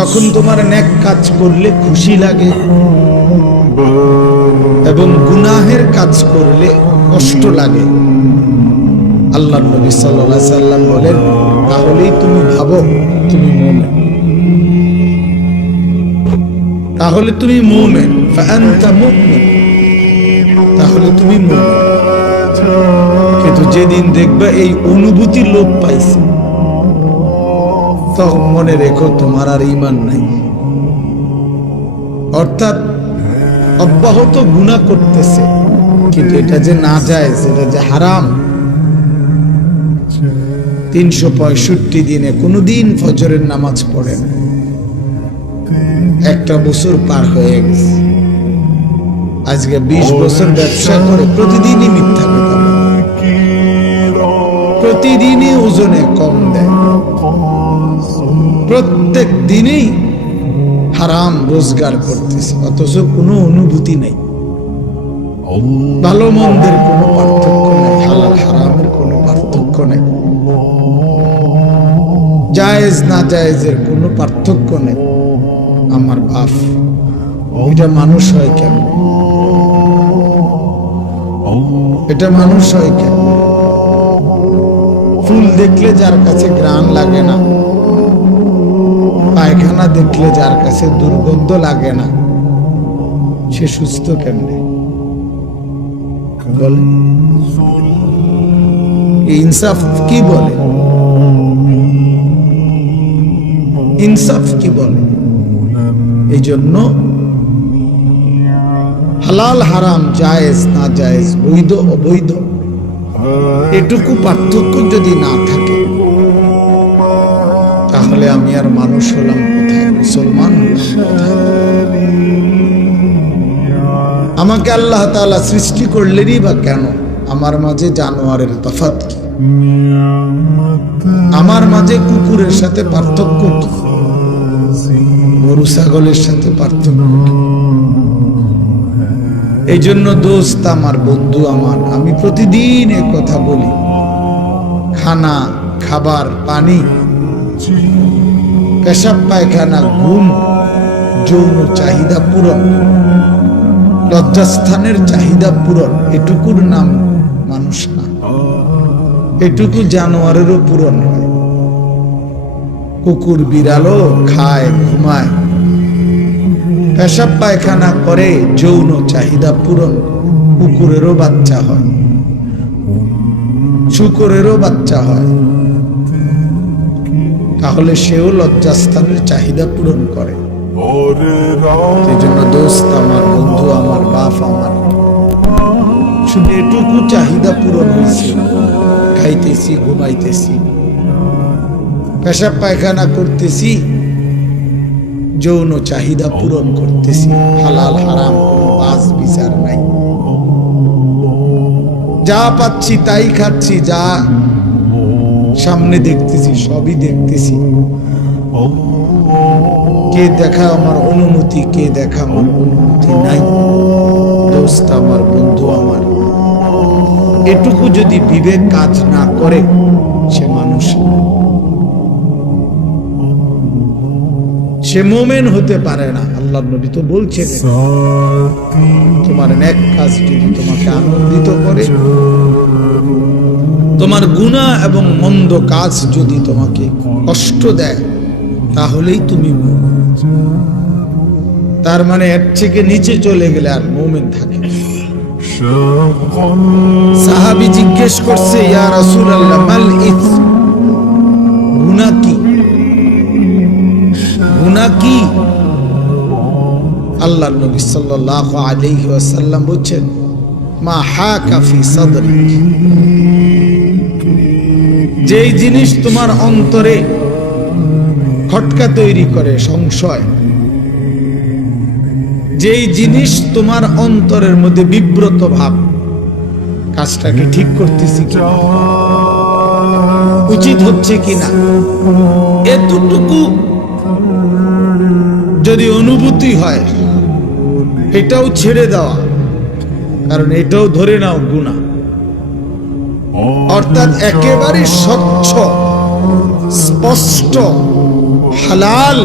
যখন তোমার নেক কাজ করলে খুশি লাগে এবং গুনাহের কাজ করলে কষ্ট লাগে, আল্লাহর নবী সাল্লাল্লাহু আলাইহি সাল্লাম বলেন তাহলেই তুমি ভাবো তুমি মুমিন, তাহলে তুমি মুমিন, ফাআনতা মুমিন, তাহলে তুমি মুমিন। কিন্তু যেদিন দেখবে এই অনুভূতি লোপ পাইছে, তখন মনে রেখো তোমার আর ঈমান নাই। অর্থাৎ অব্যাহত গুনাহ করতেছে, কিন্তু এটা যে নাজায়েজ, এটা যে হারাম। 365 দিনে কোনদিন ফজরের নামাজ পড়ে না, একটা বছর পার হয়ে গেছে, আজকে 20 বছর ব্যবসা করে প্রতিদিনই মিথ্যা কথা বলে, প্রতিদিনই ওজনে কম দেয়, প্রত্যেক দিনেই হারাম রোজগার করতেছে, অথচ কোনো অনুভূতি নেই, ভালো মন্দের কোনো পার্থক্য নেই, হালাল হারামের কোনো পার্থক্য নেই, জায়েজ না জায়েজের কোনো পার্থক্য নেই। আমার বাপ, এটা মানুষ হয় কেন? এটা মানুষ হয় কেন? ফুল দেখলে যার কাছে ঘ্রাণ লাগে না, পায়খানা দেখলে যার কাছে দুর্গন্ধ লাগে না, সে সুস্থ কেমনে? বলে ইনসাফ কি বলে? ইনসাফ কি বলে? এই জন্য হালাল হারাম, জায়েজ না জায়েজ, বৈধ অবৈধ, এটুকু পার্থক্য যদি না থাকে, তাহলে আমি আর মানুষ হলাম কোথায়, মুসলমান হলাম কোথায়? আমাকে আল্লাহ তাআলা সৃষ্টি করলেনই বা কেন? আমার মাঝে জানোয়ারের তফাৎ কি? আমার মাঝে কুকুরের সাথে পার্থক্য কি? গরু ছাগলের সাথে পার্থক্য কি? এই জন্য দোস্ত আমার, বন্ধু আমার, আমি প্রতিদিন এ কথা বলি, খানা, খাবার, পানি, পেশাব পায়খানা, ঘুম, যৌন চাহিদা পূরণ, লজ্জাস্থানের চাহিদা পূরণ, এটুকুর নাম মানুষ না, এটুকু জানোয়ারেরও পূরণ হয়। কুকুর বিড়ালও খায়, ঘুমায়, পেশাব পায়খানা করে, যৌন চাহিদা পূরণ, কুকুরেরও বাচ্চা হয়, শূকরেরও বাচ্চা হয়, তাহলে সেও লজ্জাস্থানের চাহিদা পূরণ করে। সেই জন্য দোস্ত আমার, বন্ধু আমার, বাপ আমার, শুধু এটুকু চাহিদা পূরণ হয়েছে, খাইতেছি, ঘুমাইতেছি, পেশাব পায়খানা করতেছি, যৌন চাহিদা পূরণ করতেছি, হালাল হারাম কোনো বাজ বিচার নাই, যা পাচ্ছি তাই খাচ্ছি, যা সামনে দেখতেছি সবই দেখতেছি। কে দেখা আমার অনুমতি, কে দেখা আমার অনুমতি নাই। দোস্ত আমার, বন্ধু আমার, এটুকু যদি বিবেক কাজ না করে, সে মানুষ, সে মুমিন হতে পারে না। আল্লাহর নবী তো বলছেন, তোমার নেক কাজ যদি তোমাকে আনন্দিত করে, তোমার গুনাহ এবং মন্দ কাজ যদি তোমাকে কষ্ট দেয়, তাহলেই তুমি মুমিন। তার মানে এর থেকে নিচে চলে গেলে আর মুমিন থাকে। সাহাবী জিজ্ঞেস করছে, ইয়া রাসূলুল্লাহ, মাল ইথম, গুনাহ কি? গুনাহ কি? আল্লাহর নবী সাল্লাল্লাহু আলাইহি ওয়াসাল্লাম বলেন, মা হাকা ফি সাদরিক, যেই জিনিস তোমার অন্তরে খটকা তৈরি করে, সংশয়, যেই জিনিস তোমার অন্তরের মধ্যে বিব্রত ভাব, কাজটাকে ঠিক করতেছি কিনা, উচিত হচ্ছে কিনা, এতটুকু যদি অনুভূতি হয়, এটাও ছেড়ে দেওয়া, কারণ এটাও ধরে নাও গুনাহ। অর্থাৎ একেবারে স্বচ্ছ, স্পষ্ট, হালাল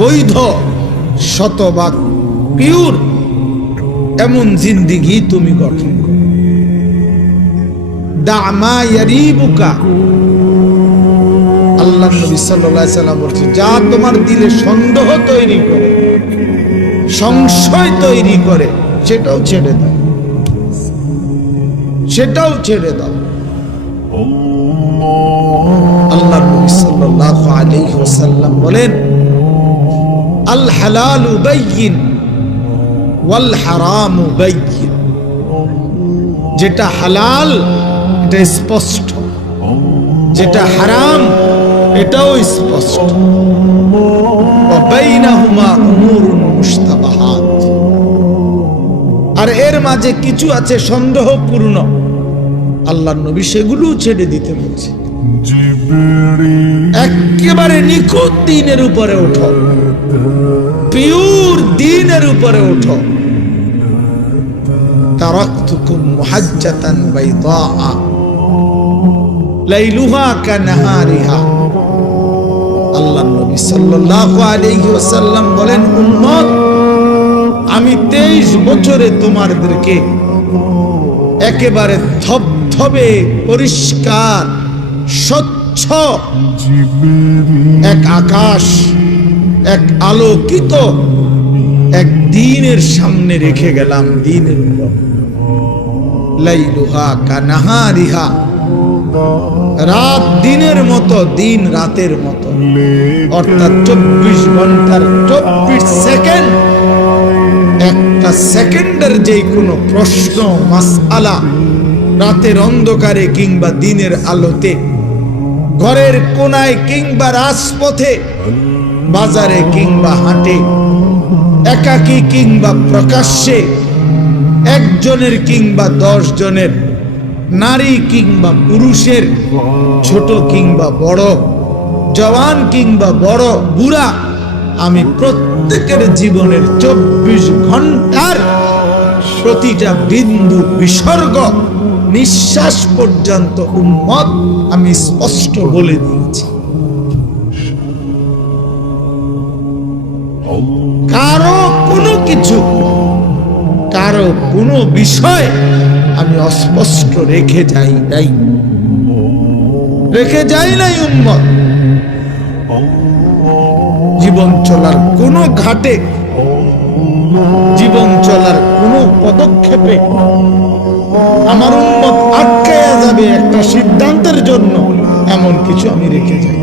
বৈধ, শতভাগ পিওর এমন জিন্দেগি তুমি গঠন করো। দামা ইয়ারিবুকা, আল্লাহ নবী সাল্লাল্লাহু আলাইহি সাল্লাম বলছেন, যা তোমার দিলে সন্দেহ তৈরি করে, সংশয় তৈরি করে, সেটাও ছেড়ে দাও, সেটাও ছেড়ে দাও। আল্লাহ নবী সাল্লাল্লাহু আলাইহি ওয়াসাল্লাম বলেন, আল হালালু বাইয়িন ওয়াল হারামু বাইয়িন, যেটা হালাল এটা স্পষ্ট, যেটা হারাম এটাও স্পষ্ট। ওয়া বাইনাহুমা উমুরুন মুশতাবাহাত, আর এর মাঝে কিছু আছে সন্দেহপূর্ণ, আল্লাহর নবী সেগুলো ছেড়ে দিতে বলছে। একেবারে নিখুঁত দ্বীনের উপরে ওঠো, পিওর দ্বীনের উপরে ওঠো। তারাকতুকুম মুহাজ্জাতান বাইদা লাইলুহা কানাহারিহা। আল্লাহর নবী সাল্লাল্লাহু আলাইহি ওয়াসাল্লাম বলেন, উম্মত, আমি 23 বছরে তোমাদেরকে একেবারে ধবধবে পরিষ্কার স্বচ্ছ এক আকাশ, এক আলোকিত এক দিনের সামনে রেখে গেলাম। দিনের উপর লাইলুহা কানাহারিহা, রাত দিনের মতো, দিন রাতের মতো, অর্থাৎ 24 ঘন্টার 24 সেকেন্ড, একটা সেকেন্ডের যে কোনো প্রশ্ন মাসআলা রাতের অন্ধকারে কিংবা দিনের আলোতে, ঘরের কোনায় কিংবা রাজপথে, বাজারে কিংবা হাটে, একাকী কিংবা প্রকাশ্যে, একজনের কিংবা 10 জনের, নারী কিংবা পুরুষের, ছোট কিংবা বড়, জওয়ান কিংবা বড় বুড়া, আমি প্রত্যেকের জীবনের 24 ঘন্টার প্রতিটা বিন্দু বিসর্গ নিঃশ্বাস পর্যন্ত উম্মত আমি স্পষ্ট বলে দিয়েছি। কারো কোনো কিছু, কারো কোনো বিষয় আমি অস্পষ্ট রেখে যাই নাই, রেখে যাই নাই উম্মত। জীবন চলার কোনো ঘাটে, জীবন চলার কোনো পদক্ষেপে আমার উম্মত আটকায়া যাবে একটা সিদ্ধান্তের জন্য, এমন কিছু আমি রেখে যাই।